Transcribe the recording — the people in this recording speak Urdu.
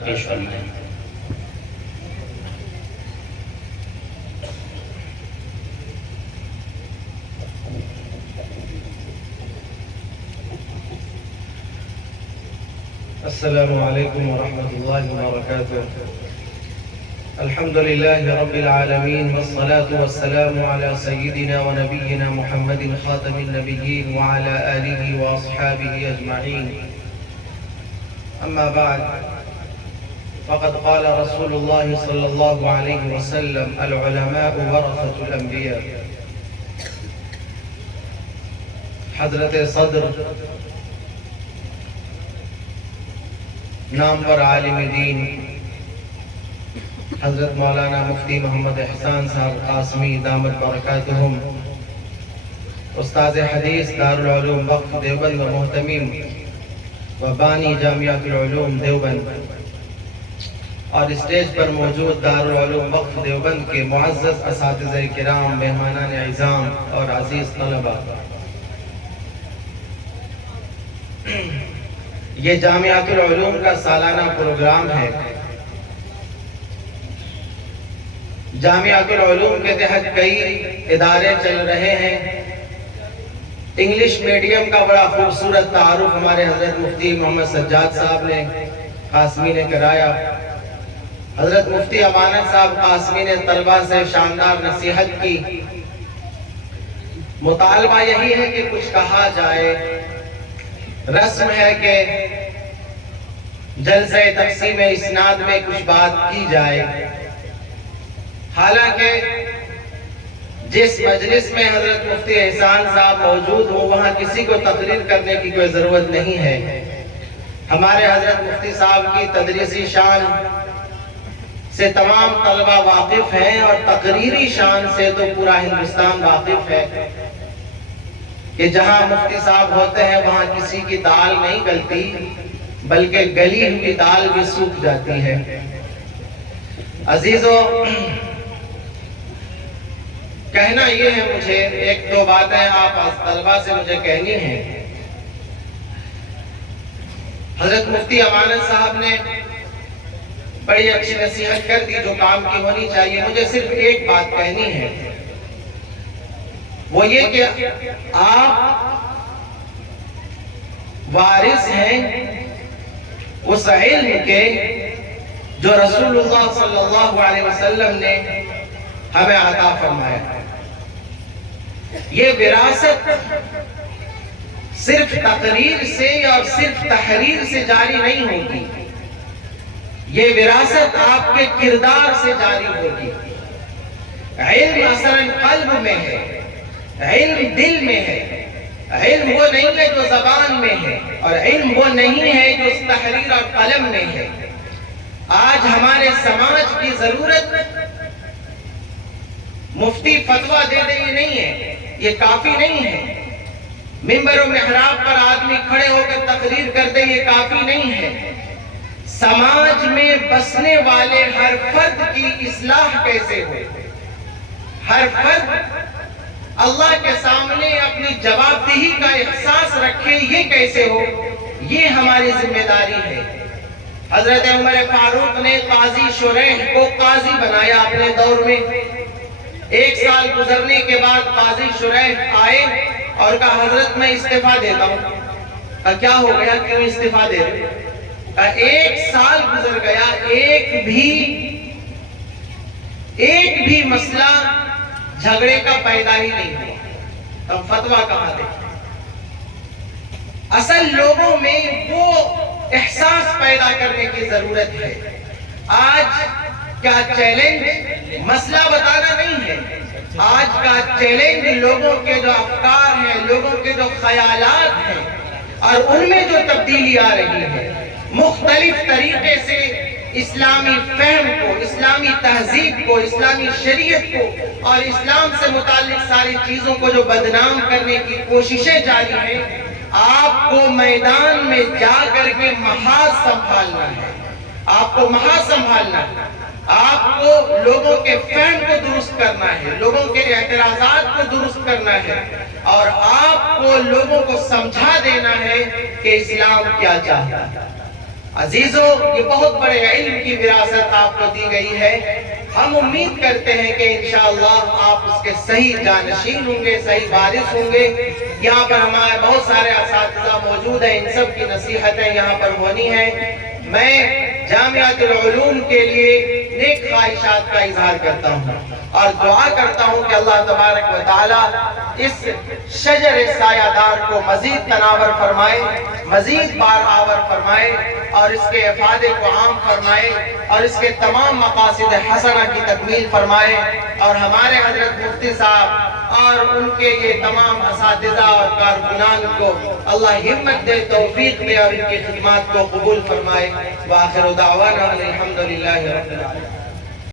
پیش فرمائیں۔ السلام علیکم ورحمۃ اللہ وبرکاتہ۔ الحمد للہ رب العالمین والصلاة والسلام علی سیدنا و نبینا محمد خاتم النبیین وعلی آلہ واصحابہ اجمعین۔ اما بعد فقد قال رسول اللہ صلی اللہ علیہ وسلم العلماء ورثۃ الانبیاء۔ حضرت صدر نام پر عالم دین حضرت مولانا مفتی محمد احسان صاحب قاسمی دامت برکاتہم، استاد حدیث دارالعلوم وقف دیوبند و محتمیم و بانی جامعہ العلوم دیوبند، اور اسٹیج پر موجود دارالعلوم وقف دیوبند کے معزز اساتذہ کرام، مہمانان اعظام اور عزیز طلبہ، یہ جامعۃ العلوم کا سالانہ پروگرام ہے۔ جامعۃ العلوم کے تحت کئی ادارے چل رہے ہیں۔ انگلش میڈیم کا بڑا خوبصورت تعارف ہمارے حضرت مفتی محمد سجاد صاحب نے قاسمی نے کرایا۔ حضرت مفتی امانت صاحب قاسمی نے طلبہ سے شاندار نصیحت کی۔ مطالبہ یہی ہے کہ کچھ کہا جائے، رسم ہے کہ جلسہ تقسیم اسناد میں کچھ بات کی جائے۔ حالانکہ جس مجلس میں حضرت مفتی احسان صاحب موجود ہوں وہاں کسی کو تقریر کرنے کی کوئی ضرورت نہیں ہے۔ ہمارے حضرت مفتی صاحب کی تدریسی شان سے تمام طلبہ واقف ہیں، اور تقریری شان سے تو پورا ہندوستان واقف ہے کہ جہاں مفتی صاحب ہوتے ہیں وہاں کسی کی دال نہیں گلتی، بلکہ گلی ہوئی دال بھی سوکھ جاتی ہے۔ عزیزو، کہنا یہ ہے، مجھے ایک دو باتیں آپ طلبہ سے مجھے کہنی ہیں۔ حضرت مفتی امانت صاحب نے بڑی اچھی نصیحت کر دی جو کام کی ہونی چاہیے۔ مجھے صرف ایک بات کہنی ہے، وہ یہ کہ آپ وارث ہیں اس علم کے جو رسول اللہ صلی اللہ علیہ وسلم نے ہمیں عطا فرمایا۔ یہ وراثت صرف تقریر سے اور صرف تحریر سے جاری نہیں ہوگی، یہ وراثت آپ کے کردار سے جاری ہوگی۔ علم اثراً قلب میں ہے، علم دل میں ہے۔ علم وہ نہیں ہے جو زبان میں ہے، اور علم وہ نہیں ہے جو تحریر اور قلم میں ہے۔ آج ہمارے سماج کی ضرورت مفتی فتویٰ دے دے یہ نہیں ہے، یہ کافی نہیں ہے۔ ممبر و محراب پر آدمی کھڑے ہو کر تقریر کر دے یہ کافی نہیں ہے۔ سماج میں بسنے والے ہر فرد کی اصلاح کیسے ہو، ہر فرد اللہ کے سامنے اپنی جواب دہی کا احساس رکھے، یہ کیسے ہو، یہ ہماری ذمہ داری ہے۔ حضرت عمر فاروق نے قاضی شریح کو قاضی بنایا اپنے دور میں۔ ایک سال گزرنے کے بعد قاضی شریح آئے اور کہا حضرت میں استعفیٰ دیتا ہوں۔ کہا کیا ہو گیا، کیوں استعفیٰ دے رہے؟ کہا ایک سال گزر گیا، ایک بھی مسئلہ جھگڑے کا پیدا ہی نہیں ہوا، تم فتویٰ کہاں دے؟ اصل لوگوں میں وہ احساس پیدا کرنے کی ضرورت ہے۔ آج کا چیلنج مسئلہ بتانا نہیں ہے، آج کا چیلنج لوگوں کے جو افکار ہیں، لوگوں کے جو خیالات ہیں، اور ان میں جو تبدیلی آ رہی ہے، مختلف طریقے سے اسلامی فہم کو، اسلامی تہذیب کو، اسلامی شریعت کو اور اسلام سے متعلق ساری چیزوں کو جو بدنام کرنے کی کوششیں جاری ہیں۔ آپ کو میدان میں جا کر کے محاذ سنبھالنا ہے، آپ کو محاذ سنبھالنا ہے، آپ کو لوگوں کے فہم کو درست کرنا ہے، لوگوں کے اعتراضات کو درست کرنا ہے، اور آپ کو لوگوں کو سمجھا دینا ہے کہ اسلام کیا چاہتا ہے۔ عزیزوں، یہ بہت بڑے علم کی وراثت آپ کو دی گئی ہے. ہم امید کرتے ہیں کہ انشاءاللہ آپ اس کے صحیح جانشین ہوں گے، صحیح وارث ہوں گے. یہاں پر ہمارے بہت سارے اساتذہ موجود ہیں، ان سب کی نصیحتیں یہاں پر ہونی ہیں. میں جامعۃ العلوم کے لیے نیک خواہشات کا اظہار کرتا ہوں اور دعا کرتا ہوں کہ اللہ تبارک و تعالی اس شجر سایہ دار کو مزید تناور فرمائے، مزید بار آور فرمائے اور اس کے افادے کو عام فرمائے اور اس کے تمام مقاصد حسنہ کی تکمیل فرمائے. اور ہمارے حضرت مفتی صاحب اور ان کے یہ تمام اساتذہ اور کارکنان کو اللہ ہمت دے، توفیق دے اور ان کی خدمات کو قبول فرمائے. وآخر دعوانا الحمدللہ رب العالمین.